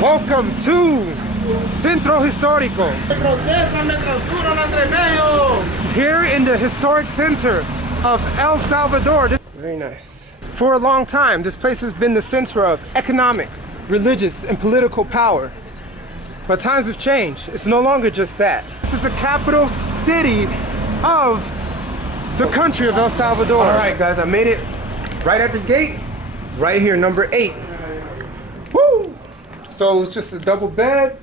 Welcome to Centro Histórico. Here in the historic center of El Salvador. Very nice. For a long time, this place has been the center of economic, religious, and political power. But times have changed. It's no longer just that. This is the capital city of the country of El Salvador. All right, guys, I made it right at the gate, right here, number 8. Woo! So it's just a double bed.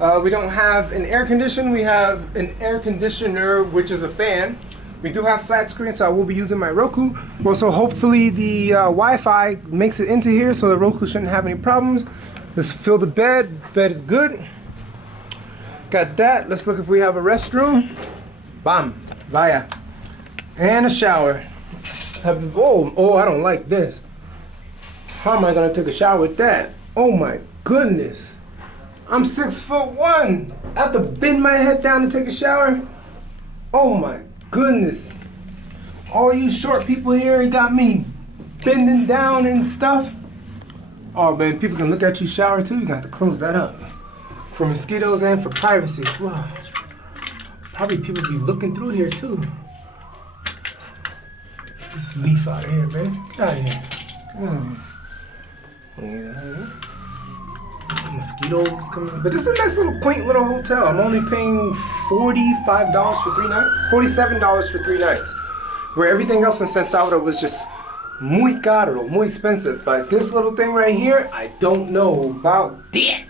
We don't have an air conditioner. We have an air conditioner, which is a fan. We do have flat screen, so I will be using my Roku. Well, so hopefully the Wi-Fi makes it into here, so the Roku shouldn't have any problems. Let's fill the bed. Bed is good. Got that. Let's look if we have a restroom. Bam. Vaya. And a shower. Oh, I don't like this. How am I gonna take a shower with that? Oh my goodness. I'm 6'1". I have to bend my head down to take a shower. Oh my goodness. All you short people here, you got me bending down and stuff. Oh man, people can look at you shower too. You got to close that up. For mosquitoes and for privacy as well. Probably people be looking through here too. This leaf out of here, man. Get out of here. Mosquitoes coming. But this is a nice little quaint little hotel. I'm only paying $45 for 3 nights. $47 for 3 nights. Where everything else in San Salvador was just muy caro, muy expensive. But this little thing right here, I don't know about that.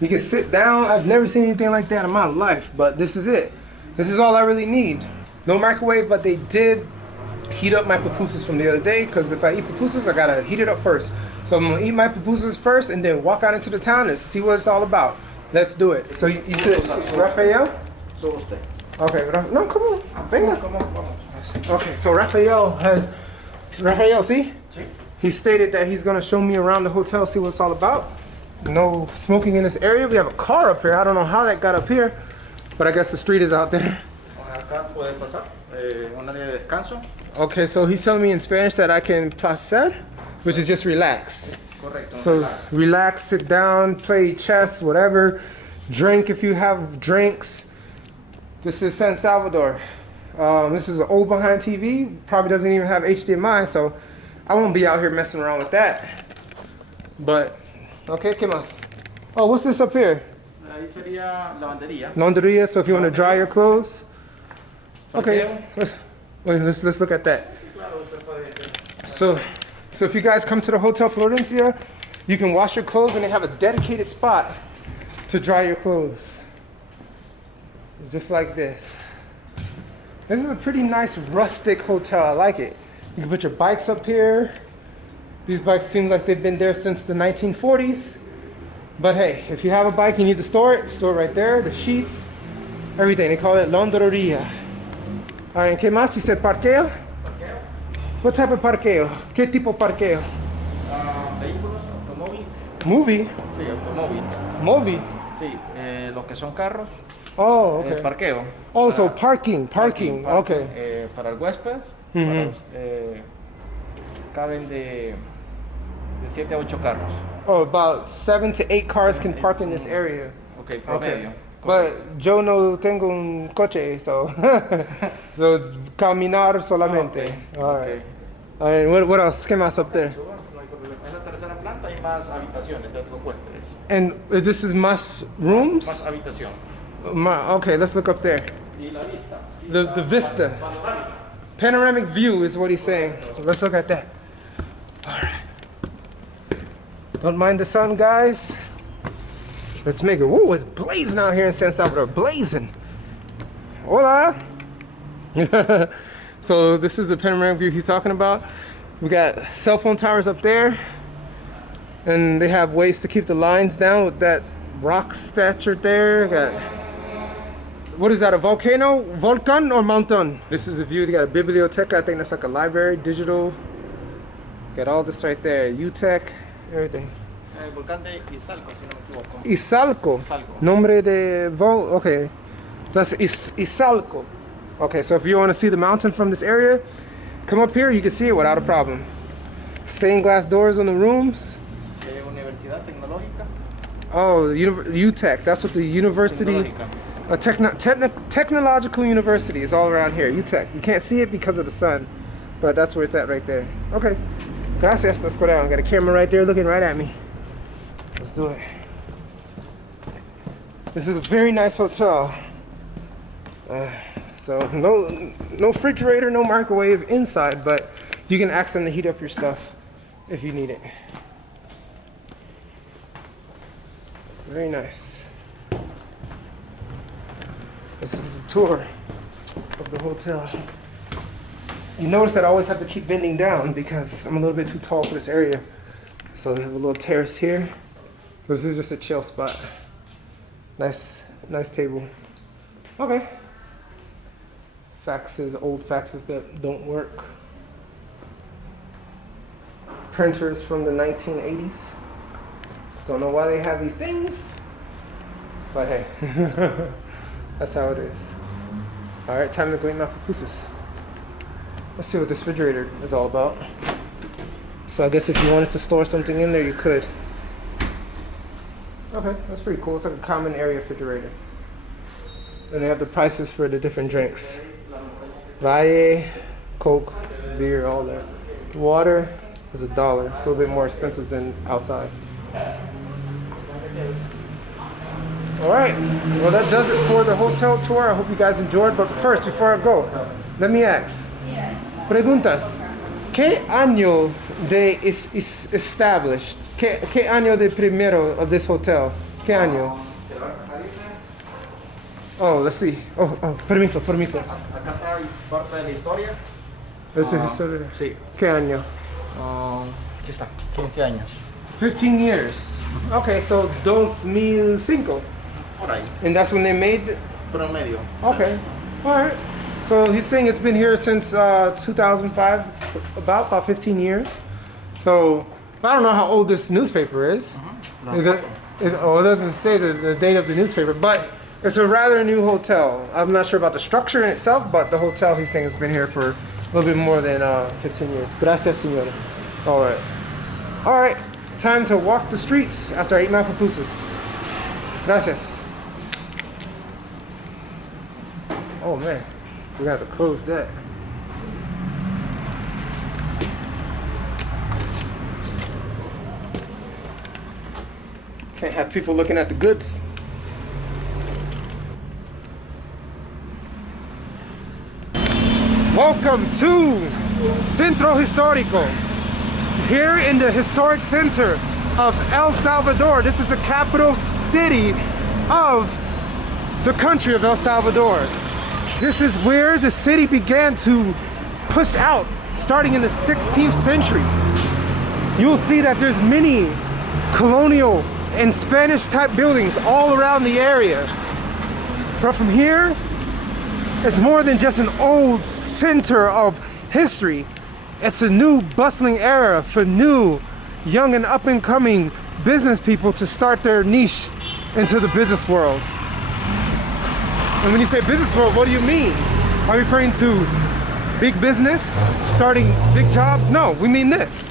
You can sit down. I've never seen anything like that in my life, but this is it. This is all I really need. No microwave, but they did heat up my pupusas from the other day, because if I eat pupusas, I gotta heat it up first. So I'm gonna eat my pupusas first and then walk out into the town and see what it's all about. Let's do it. So you said Rafael? Okay, no, come on. Venga. Okay, so Rafael, see? He stated that he's gonna show me around the hotel, see what it's all about. No smoking in this area. We have a car up here. I don't know how that got up here, but I guess the street is out there. Okay, so he's telling me in Spanish that I can placer, which is just relax. So relax, sit down, play chess, whatever. Drink if you have drinks. This is San Salvador. This is an old behind TV. Probably doesn't even have HDMI, so I won't be out here messing around with that. But, okay, ¿qué más? Oh, what's this up here? Ahí sería lavandería. Lavandería, so if you want to dry your clothes. Okay, wait, let's look at that. So if you guys come to the Hotel Florencia, you can wash your clothes and they have a dedicated spot to dry your clothes. Just like this. This is a pretty nice rustic hotel, I like it. You can put your bikes up here. These bikes seem like they've been there since the 1940s. But hey, if you have a bike, you need to store it right there, the sheets, everything. They call it lavandería. All right, ¿qué más? You said parqueo? Parqueo. What type of parqueo? ¿Qué tipo parqueo? Vehículos, automóvil. Movie? Sí, automóvil. Movie? Sí, los que son carros. Oh, okay. Parqueo. Oh, so parking. Okay. Para el huésped, caben de 7 a 8 carros. Oh, about 7 to 8 cars can park in this area. Okay, promedio. Okay. But yo no tengo un coche, so so caminar solamente. Okay. All right. All right. What else? ¿Qué más up there? En la tercera planta hay más habitaciones de otros huéspedes. And this is más rooms? Más habitación. Okay, let's look up there. Y la vista. The vista. Panoramic view is what he's saying. So let's look at that. All right. Don't mind the sun, guys. Let's make it. Whoa, it's blazing out here in San Salvador. Blazing. Hola. So this is the panoramic view he's talking about. We got cell phone towers up there. And they have ways to keep the lines down with that rock statue there. Got, what is that, a volcano? Volcan or mountain? This is the view. They got a biblioteca. I think that's like a library, digital. Got all this right there. UTech, everything. El volcán de Izalco, si no me equivoco. Izalco. Nombre de okay. That's Izalco. Okay, so if you want to see the mountain from this area, come up here, you can see it without a problem. Stained glass doors on the rooms. Universidad Tecnológica. Oh, UTech. That's what the university. A technological university is all around here. UTech. You can't see it because of the sun, but that's where it's at right there. Okay. Gracias. Let's go down. Got a camera right there looking right at me. Let's do it. This is a very nice hotel. So no refrigerator, no microwave inside, but you can ask them to heat up your stuff if you need it. Very nice. This is the tour of the hotel. You notice that I always have to keep bending down because I'm a little bit too tall for this area. So we have a little terrace here. This is just a chill spot. Nice table. Okay. Faxes, old faxes that don't work. Printers from the 1980s. Don't know why they have these things, but hey, that's how it is. All right, time to clean my pupusas. Let's see what this refrigerator is all about. So I guess if you wanted to store something in there, you could. Okay, that's pretty cool. It's like a common area refrigerator. And they have the prices for the different drinks. Valle, Coke, beer, all that. Water is $1. It's a little bit more expensive than outside. All right, well that does it for the hotel tour. I hope you guys enjoyed. But first, before I go, let me ask. Preguntas. ¿Qué año de established? ¿Qué año de primero of this hotel? ¿Qué año? Oh, let's see. Oh, permiso. Acá está parte de la historia. Esa es historia. Sí. ¿Qué año? Aquí está, 15 años. 15 years. Okay, so 2005. Por ahí. And that's when they made. Promedio. Okay. All right. So he's saying it's been here since 2005, so about 15 years. So I don't know how old this newspaper is. It doesn't say the date of the newspaper, but it's a rather new hotel. I'm not sure about the structure in itself, but the hotel he's saying has been here for a little bit more than 15 years. Gracias, señora. All right. Time to walk the streets after I eat my pupusas. Gracias. Oh man, we got to close that. Can't have people looking at the goods. Welcome to Centro Histórico. Here in the historic center of El Salvador. This is the capital city of the country of El Salvador. This is where the city began to push out, starting in the 16th century. You'll see that there's many colonial and Spanish type buildings all around the area. But from here, it's more than just an old center of history. It's a new bustling era for new, young and up and coming business people to start their niche into the business world. And when you say business world, what do you mean? Are you referring to big business, starting big jobs? No, we mean this.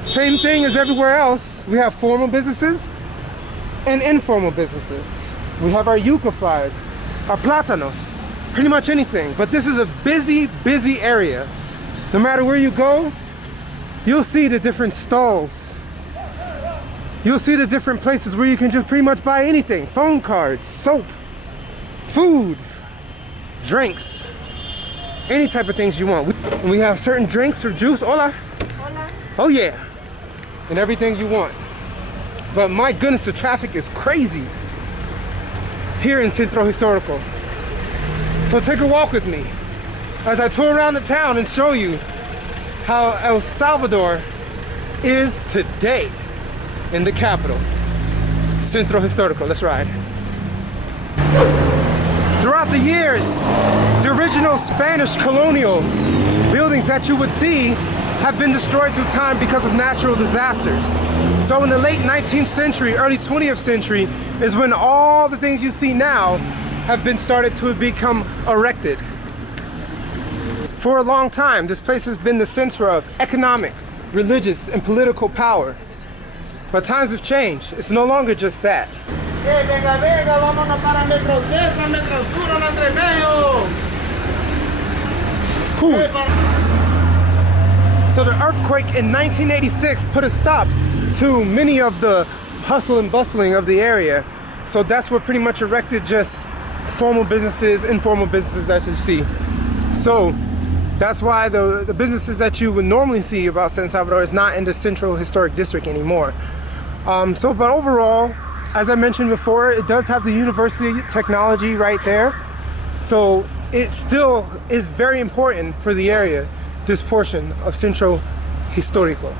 Same thing as everywhere else. We have formal businesses and informal businesses. We have our yuca fries, our plátanos, pretty much anything. But this is a busy, busy area. No matter where you go, you'll see the different stalls. You'll see the different places where you can just pretty much buy anything. Phone cards, soap, food, drinks, any type of things you want. We have certain drinks or juice. Hola. Hola. Oh yeah. And everything you want. But my goodness, the traffic is crazy here in Centro Histórico. So take a walk with me as I tour around the town and show you how El Salvador is today in the capital, Centro Histórico. Let's ride. Throughout the years, the original Spanish colonial buildings that you would see have been destroyed through time because of natural disasters. So in the late 19th century, early 20th century is when all the things you see now have been started to become erected. For a long time, this place has been the center of economic, religious, and political power. But times have changed. It's no longer just that. Venga, venga, vámonos para metros 10, metros 1, entre medio. Cool. So the earthquake in 1986 put a stop to many of the hustle and bustling of the area. So that's what pretty much erected just formal businesses, informal businesses that you see. So that's why the businesses that you would normally see about San Salvador is not in the Centro Historic District anymore. But overall, as I mentioned before, it does have the university technology right there. So it still is very important for the area, this portion of Centro Histórico.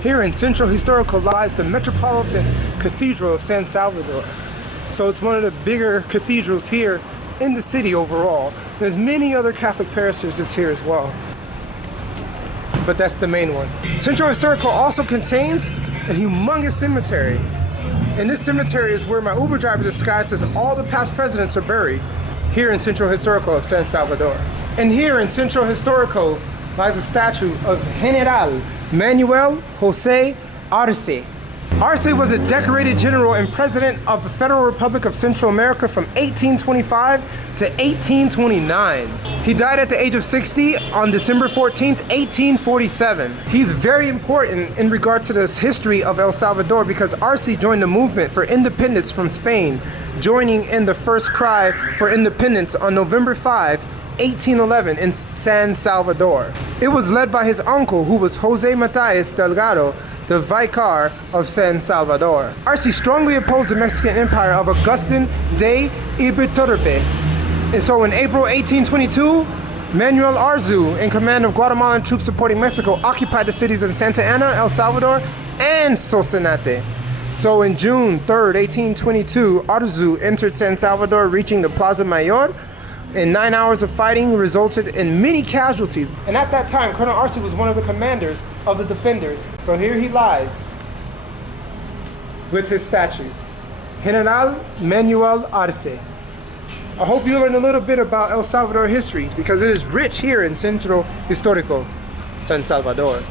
Here in Centro Histórico lies the Metropolitan Cathedral of San Salvador. So it's one of the bigger cathedrals here in the city overall. There's many other Catholic parishes here as well, but that's the main one. Centro Histórico also contains a humongous cemetery. And this cemetery is where my Uber driver disguised as all the past presidents are buried, here in Centro Histórico of San Salvador. And here in Centro Histórico lies a statue of General Manuel Jose Arce. Arce was a decorated general and president of the Federal Republic of Central America from 1825 to 1829. He died at the age of 60 on December 14th, 1847. He's very important in regard to this history of El Salvador because Arce joined the movement for independence from Spain, joining in the first cry for independence on November 5, 1811 in San Salvador. It was led by his uncle, who was Jose Matias Delgado, the Vicar of San Salvador. Arce strongly opposed the Mexican Empire of Agustin de Iturbide. And so in April 1822, Manuel Arzu, in command of Guatemalan troops supporting Mexico, occupied the cities of Santa Ana, El Salvador, and Sonsonate. So in June 3rd, 1822, Arzu entered San Salvador, reaching the Plaza Mayor, and 9 hours of fighting resulted in many casualties. And at that time, Colonel Arce was one of the commanders of the defenders. So here he lies with his statue, General Manuel Arce. I hope you learned a little bit about El Salvador history because it is rich here in Centro Histórico, San Salvador.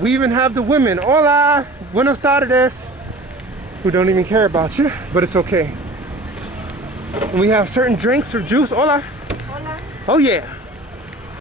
We even have the women, hola, buenos tardes, who don't even care about you, but it's okay. And we have certain drinks or juice, hola. Hola. Oh yeah.